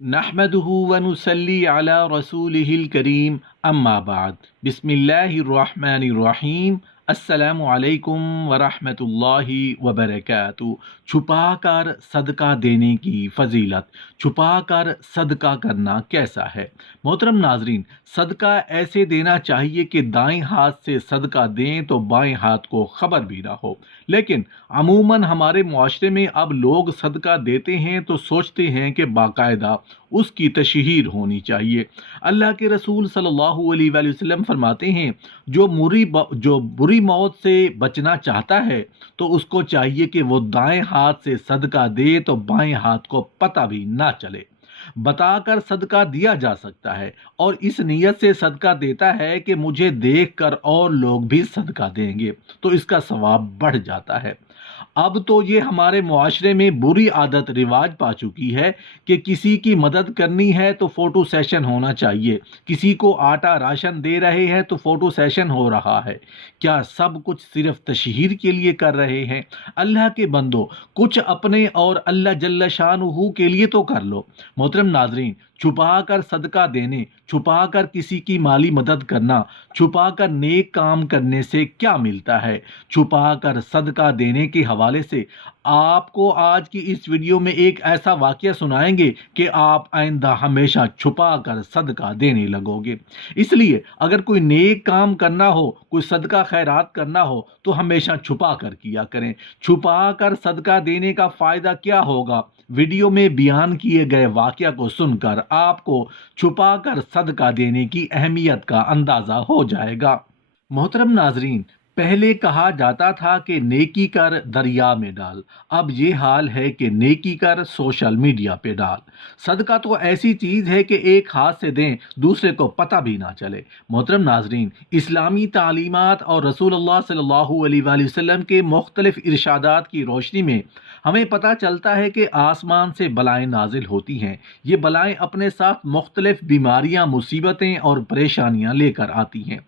نحمده ونصلي على رسوله الكريم اما بعد بسم اللہ الرحمن الرحیم السلام علیکم ورحمۃ اللہ وبرکاتہ۔ چھپا کر صدقہ دینے کی فضیلت۔ چھپا کر صدقہ کرنا کیسا ہے؟ محترم ناظرین، صدقہ ایسے دینا چاہیے کہ دائیں ہاتھ سے صدقہ دیں تو بائیں ہاتھ کو خبر بھی نہ ہو، لیکن عموماً ہمارے معاشرے میں اب لوگ صدقہ دیتے ہیں تو سوچتے ہیں کہ باقاعدہ اس کی تشہیر ہونی چاہیے۔ اللہ کے رسول صلی اللہ علیہ وآلہ وسلم فرماتے ہیں، جو بری موت سے بچنا چاہتا ہے تو اس کو چاہیے کہ وہ دائیں ہاتھ سے صدقہ دے تو بائیں ہاتھ کو پتہ بھی نہ چلے۔ بتا کر صدقہ دیا جا سکتا ہے، اور اس نیت سے صدقہ دیتا ہے کہ مجھے دیکھ کر اور لوگ بھی صدقہ دیں گے تو اس کا ثواب بڑھ جاتا ہے۔ اب تو یہ ہمارے معاشرے میں بری عادت رواج پا چکی ہے کہ کسی کی مدد کرنی ہے تو فوٹو سیشن ہونا چاہیے، کسی کو آٹا راشن دے رہے ہیں تو فوٹو سیشن ہو رہا ہے۔ کیا سب کچھ صرف تشہیر کے لیے کر رہے ہیں؟ اللہ کے بندو، کچھ اپنے اور اللہ جل شانہ کے لیے تو کر لو۔ محترم ناظرین، چھپا کر صدقہ دینے، چھپا کر کسی کی مالی مدد کرنا، چھپا کر نیک کام کرنے سے کیا ملتا ہے؟ چھپا کر صدقہ دینے کے حوالے سے آپ کو آج کی اس ویڈیو میں ایک ایسا واقعہ سنائیں گے کہ آپ آئندہ ہمیشہ چھپا کر صدقہ دینے لگو گے۔ اس لیے اگر کوئی نیک کام کرنا ہو، کوئی صدقہ خیرات کرنا ہو تو ہمیشہ چھپا کر کیا کریں۔ چھپا کر صدقہ دینے کا فائدہ کیا ہوگا؟ ویڈیو میں بیان کیے گئے واقعہ کو سن کر آپ کو چھپا کر صدقہ دینے کی اہمیت کا اندازہ ہو جائے گا۔ محترم ناظرین، پہلے کہا جاتا تھا کہ نیکی کر دریا میں ڈال، اب یہ حال ہے کہ نیکی کر سوشل میڈیا پہ ڈال۔ صدقہ تو ایسی چیز ہے کہ ایک ہاتھ سے دیں دوسرے کو پتہ بھی نہ چلے۔ محترم ناظرین، اسلامی تعلیمات اور رسول اللہ صلی اللہ علیہ وآلہ وسلم کے مختلف ارشادات کی روشنی میں ہمیں پتہ چلتا ہے کہ آسمان سے بلائیں نازل ہوتی ہیں۔ یہ بلائیں اپنے ساتھ مختلف بیماریاں، مصیبتیں اور پریشانیاں لے کر آتی ہیں۔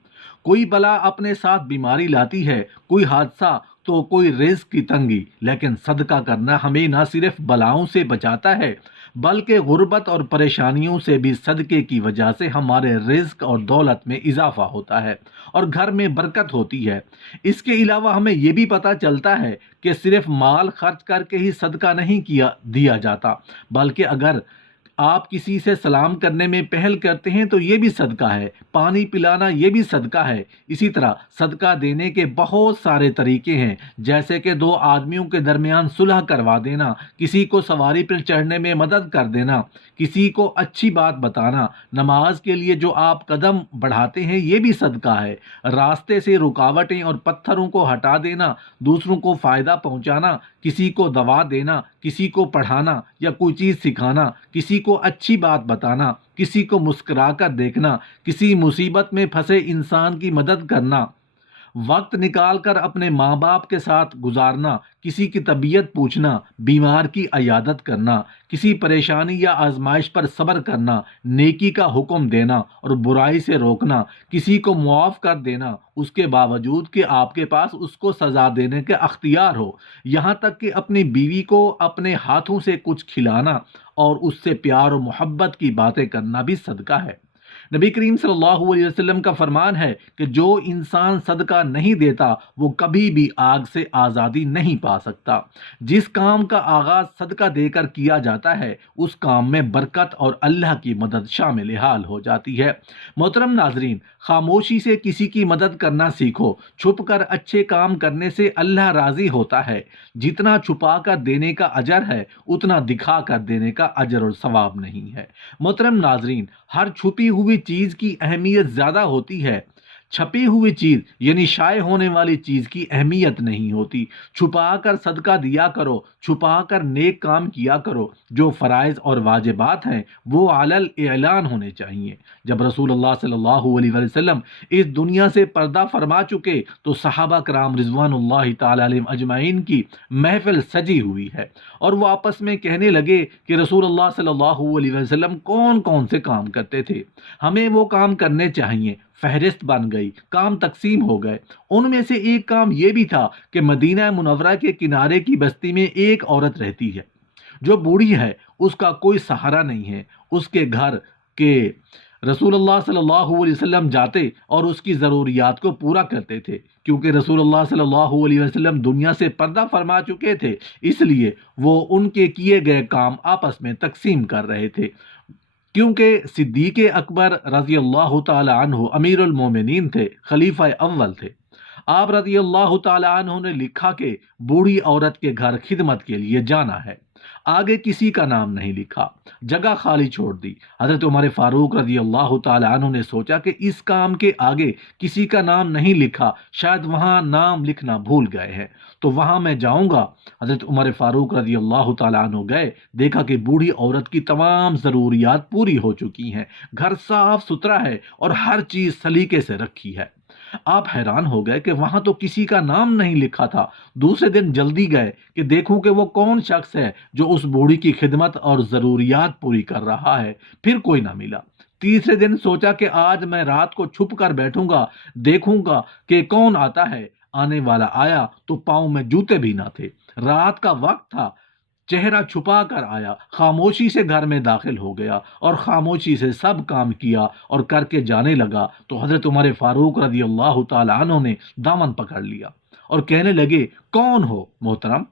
کوئی بلا اپنے ساتھ بیماری لاتی ہے، کوئی حادثہ تو کوئی رزق کی تنگی، لیکن صدقہ کرنا ہمیں نہ صرف بلاؤں سے بچاتا ہے بلکہ غربت اور پریشانیوں سے بھی صدقے کی وجہ سے ہمارے رزق اور دولت میں اضافہ ہوتا ہے اور گھر میں برکت ہوتی ہے۔ اس کے علاوہ ہمیں یہ بھی پتہ چلتا ہے کہ صرف مال خرچ کر کے ہی صدقہ نہیں دیا جاتا، بلکہ اگر آپ کسی سے سلام کرنے میں پہل کرتے ہیں تو یہ بھی صدقہ ہے، پانی پلانا یہ بھی صدقہ ہے۔ اسی طرح صدقہ دینے کے بہت سارے طریقے ہیں، جیسے کہ دو آدمیوں کے درمیان صلح کروا دینا، کسی کو سواری پر چڑھنے میں مدد کر دینا، کسی کو اچھی بات بتانا، نماز کے لیے جو آپ قدم بڑھاتے ہیں یہ بھی صدقہ ہے، راستے سے رکاوٹیں اور پتھروں کو ہٹا دینا، دوسروں کو فائدہ پہنچانا، کسی کو دوا دینا، کسی کو پڑھانا یا کوئی چیز سکھانا، کسی کو اچھی بات بتانا، کسی کو مسکرا کر دیکھنا، کسی مصیبت میں پھنسے انسان کی مدد کرنا، وقت نکال کر اپنے ماں باپ کے ساتھ گزارنا، کسی کی طبیعت پوچھنا، بیمار کی عیادت کرنا، کسی پریشانی یا آزمائش پر صبر کرنا، نیکی کا حکم دینا اور برائی سے روکنا، کسی کو معاف کر دینا اس کے باوجود کہ آپ کے پاس اس کو سزا دینے کے اختیار ہو، یہاں تک کہ اپنی بیوی کو اپنے ہاتھوں سے کچھ کھلانا اور اس سے پیار و محبت کی باتیں کرنا بھی صدقہ ہے۔ نبی کریم صلی اللہ علیہ وسلم کا فرمان ہے کہ جو انسان صدقہ نہیں دیتا وہ کبھی بھی آگ سے آزادی نہیں پا سکتا۔ جس کام کا آغاز صدقہ دے کر کیا جاتا ہے اس کام میں برکت اور اللہ کی مدد شامل حال ہو جاتی ہے۔ محترم ناظرین، خاموشی سے کسی کی مدد کرنا سیکھو۔ چھپ کر اچھے کام کرنے سے اللہ راضی ہوتا ہے۔ جتنا چھپا کر دینے کا اجر ہے اتنا دکھا کر دینے کا اجر اور ثواب نہیں ہے۔ محترم ناظرین، ہر چھپی ہوئی چیز کی اہمیت زیادہ ہوتی ہے، چھپی ہوئی چیز یعنی شائع ہونے والی چیز کی اہمیت نہیں ہوتی۔ چھپا کر صدقہ دیا کرو، چھپا کر نیک کام کیا کرو۔ جو فرائض اور واجبات ہیں وہ علل اعلان ہونے چاہیے۔ جب رسول اللہ صلی اللہ علیہ وسلم اس دنیا سے پردہ فرما چکے تو صحابہ کرام رضوان اللہ تعالی علیہم اجمعین کی محفل سجی ہوئی ہے، اور وہ آپس میں کہنے لگے کہ رسول اللہ صلی اللہ علیہ وسلم کون کون سے کام کرتے تھے، ہمیں وہ کام کرنے چاہیے۔ فہرست بن گئی، کام تقسیم ہو گئے۔ ان میں سے ایک کام یہ بھی تھا کہ مدینہ منورہ کے کنارے کی بستی میں ایک عورت رہتی ہے جو بوڑھی ہے اس کا کوئی سہارا نہیں ہے، اس کے گھر کے رسول اللہ صلی اللہ علیہ وسلم جاتے اور اس کی ضروریات کو پورا کرتے تھے، کیونکہ رسول اللہ صلی اللہ علیہ وسلم دنیا سے پردہ فرما چکے تھے، اس لیے وہ ان کے کیے گئے کام آپس میں تقسیم کر رہے تھے۔ کیونکہ صدیق اکبر رضی اللہ تعالی عنہ امیر المومنین تھے، خلیفہ اول تھے، آپ رضی اللہ تعالی عنہ نے لکھا کہ بوڑھی عورت کے گھر خدمت کے لیے جانا ہے، آگے کسی کا نام نہیں لکھا، جگہ خالی چھوڑ دی۔ حضرت عمر فاروق رضی اللہ تعالی عنہ نے سوچا کہ اس کام کے آگے کسی کا نام نہیں لکھا، شاید وہاں نام لکھنا بھول گئے ہیں، تو وہاں میں جاؤں گا۔ حضرت عمر فاروق رضی اللہ تعالی عنہ گئے، دیکھا کہ بوڑھی عورت کی تمام ضروریات پوری ہو چکی ہیں، گھر صاف ستھرا ہے اور ہر چیز سلیقے سے رکھی ہے۔ آپ حیران ہو گئے کہ وہاں تو کسی کا نام نہیں لکھا تھا۔ دوسرے دن جلدی گئے کہ دیکھوں کہ وہ کون شخص ہے جو اس بوڑھی کی خدمت اور ضروریات پوری کر رہا ہے، پھر کوئی نہ ملا۔ تیسرے دن سوچا کہ آج میں رات کو چھپ کر بیٹھوں گا، دیکھوں گا کہ کون آتا ہے۔ آنے والا آیا تو پاؤں میں جوتے بھی نہ تھے، رات کا وقت تھا، چہرہ چھپا کر آیا، خاموشی سے گھر میں داخل ہو گیا اور خاموشی سے سب کام کیا اور کر کے جانے لگا تو حضرت عمر فاروق رضی اللہ تعالی عنہ نے دامن پکڑ لیا اور کہنے لگے، کون ہو محترم؟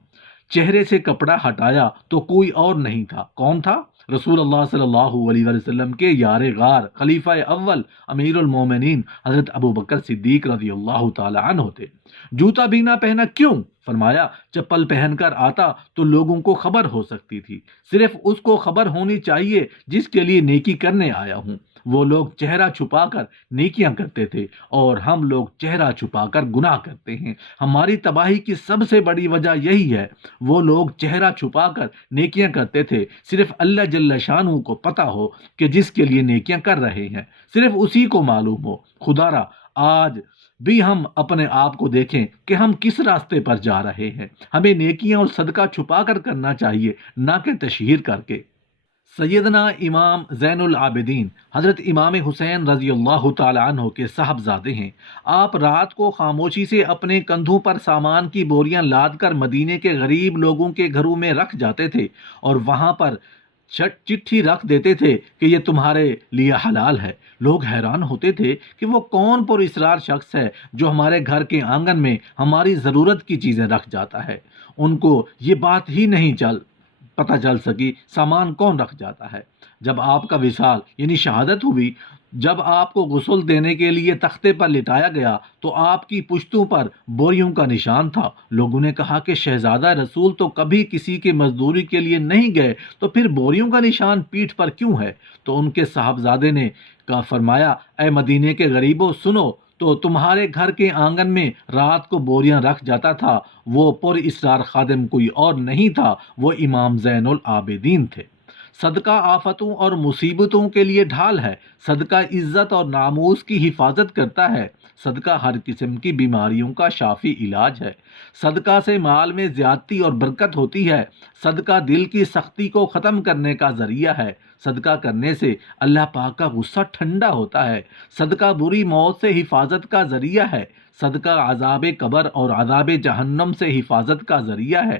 چہرے سے کپڑا ہٹایا تو کوئی اور نہیں تھا۔ کون تھا؟ رسول اللہ صلی اللہ علیہ وسلم کے یار غار، خلیفہ اول، امیر المومنین حضرت ابو بکر صدیق رضی اللہ تعالی عنہ تھے۔ جوتا بھی نہ پہنا، کیوں؟ فرمایا چپل پہن کر آتا تو لوگوں کو خبر ہو سکتی تھی، صرف اس کو خبر ہونی چاہیے جس کے لیے نیکی کرنے آیا ہوں۔ وہ لوگ چہرہ چھپا کر نیکیاں کرتے تھے اور ہم لوگ چہرہ چھپا کر گناہ کرتے ہیں۔ ہماری تباہی کی سب سے بڑی وجہ یہی ہے۔ وہ لوگ چہرہ چھپا کر نیکیاں کرتے تھے، صرف اللہ جل شانہ کو پتہ ہو کہ جس کے لیے نیکیاں کر رہے ہیں صرف اسی کو معلوم ہو۔ خدا را آج بھی ہم اپنے آپ کو دیکھیں کہ ہم کس راستے پر جا رہے ہیں۔ ہمیں نیکیاں اور صدقہ چھپا کر کرنا چاہیے، نہ کہ تشہیر کر کے۔ سیدنا امام زین العابدین حضرت امام حسین رضی اللہ تعالی عنہ کے صاحبزادے ہیں۔ آپ رات کو خاموشی سے اپنے کندھوں پر سامان کی بوریاں لاد کر مدینے کے غریب لوگوں کے گھروں میں رکھ جاتے تھے اور وہاں پر چٹھی رکھ دیتے تھے کہ یہ تمہارے لیے حلال ہے۔ لوگ حیران ہوتے تھے کہ وہ کون پر اسرار شخص ہے جو ہمارے گھر کے آنگن میں ہماری ضرورت کی چیزیں رکھ جاتا ہے۔ ان کو یہ بات ہی نہیں پتہ چل سکی سامان کون رکھ جاتا ہے۔ جب آپ کا وصال یعنی شہادت ہوئی، جب آپ کو غسل دینے کے لیے تختے پر لٹایا گیا تو آپ کی پشتوں پر بوریوں کا نشان تھا۔ لوگوں نے کہا کہ شہزادہ رسول تو کبھی کسی کے مزدوری کے لیے نہیں گئے، تو پھر بوریوں کا نشان پیٹھ پر کیوں ہے؟ تو ان کے صاحبزادے نے فرمایا، اے مدینے کے غریبوں سنو، تو تمہارے گھر کے آنگن میں رات کو بوریاں رکھ جاتا تھا، وہ پر اسرار خادم کوئی اور نہیں تھا، وہ امام زین العابدین تھے۔ صدقہ آفتوں اور مصیبتوں کے لیے ڈھال ہے، صدقہ عزت اور ناموس کی حفاظت کرتا ہے، صدقہ ہر قسم کی بیماریوں کا شافی علاج ہے، صدقہ سے مال میں زیادتی اور برکت ہوتی ہے، صدقہ دل کی سختی کو ختم کرنے کا ذریعہ ہے، صدقہ کرنے سے اللہ پاک کا غصہ ٹھنڈا ہوتا ہے، صدقہ بری موت سے حفاظت کا ذریعہ ہے، صدقہ عذاب قبر اور عذاب جہنم سے حفاظت کا ذریعہ ہے۔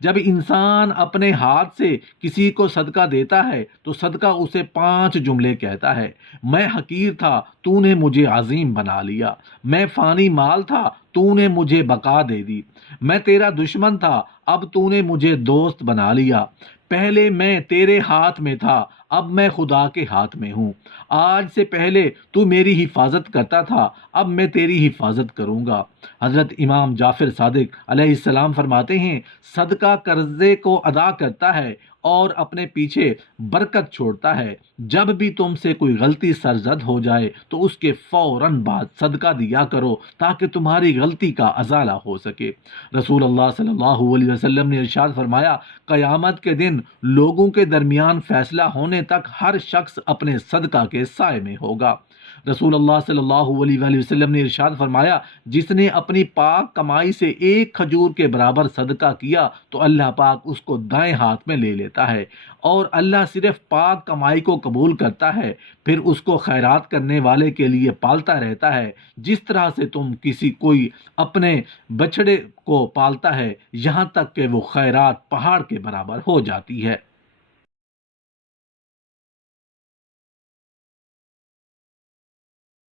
جب انسان اپنے ہاتھ سے کسی کو صدقہ دیتا ہے تو صدقہ اسے 5 جملے کہتا ہے: میں حقیر تھا، تو نے مجھے عظیم بنا لیا، میں فانی مال تھا، تو نے مجھے بقا دے دی، میں تیرا دشمن تھا، اب تو نے مجھے دوست بنا لیا، پہلے میں تیرے ہاتھ میں تھا، اب میں خدا کے ہاتھ میں ہوں، آج سے پہلے تو میری حفاظت کرتا تھا، اب میں تیری حفاظت کروں گا۔ حضرت امام جعفر صادق علیہ السلام فرماتے ہیں، صدقہ قرضے کو ادا کرتا ہے اور اپنے پیچھے برکت چھوڑتا ہے۔ جب بھی تم سے کوئی غلطی سرزد ہو جائے تو اس کے فوراً بعد صدقہ دیا کرو تاکہ تمہاری غلطی کا ازالہ ہو سکے۔ رسول اللہ صلی اللہ علیہ وسلم نے ارشاد فرمایا، قیامت کے دن لوگوں کے درمیان فیصلہ ہونے تک ہر شخص اپنے صدقہ کے سائے میں ہوگا۔ رسول اللہ صلی اللہ علیہ وآلہ وسلم نے ارشاد فرمایا، جس نے اپنی پاک کمائی سے ایک کھجور کے برابر صدقہ کیا تو اللہ پاک اس کو دائیں ہاتھ میں لے لیتا ہے، اور اللہ صرف پاک کمائی کو قبول کرتا ہے، پھر اس کو خیرات کرنے والے کے لیے پالتا رہتا ہے، جس طرح سے تم کوئی اپنے بچڑے کو پالتا ہے، یہاں تک کہ وہ خیرات پہاڑ کے برابر ہو جاتی ہے۔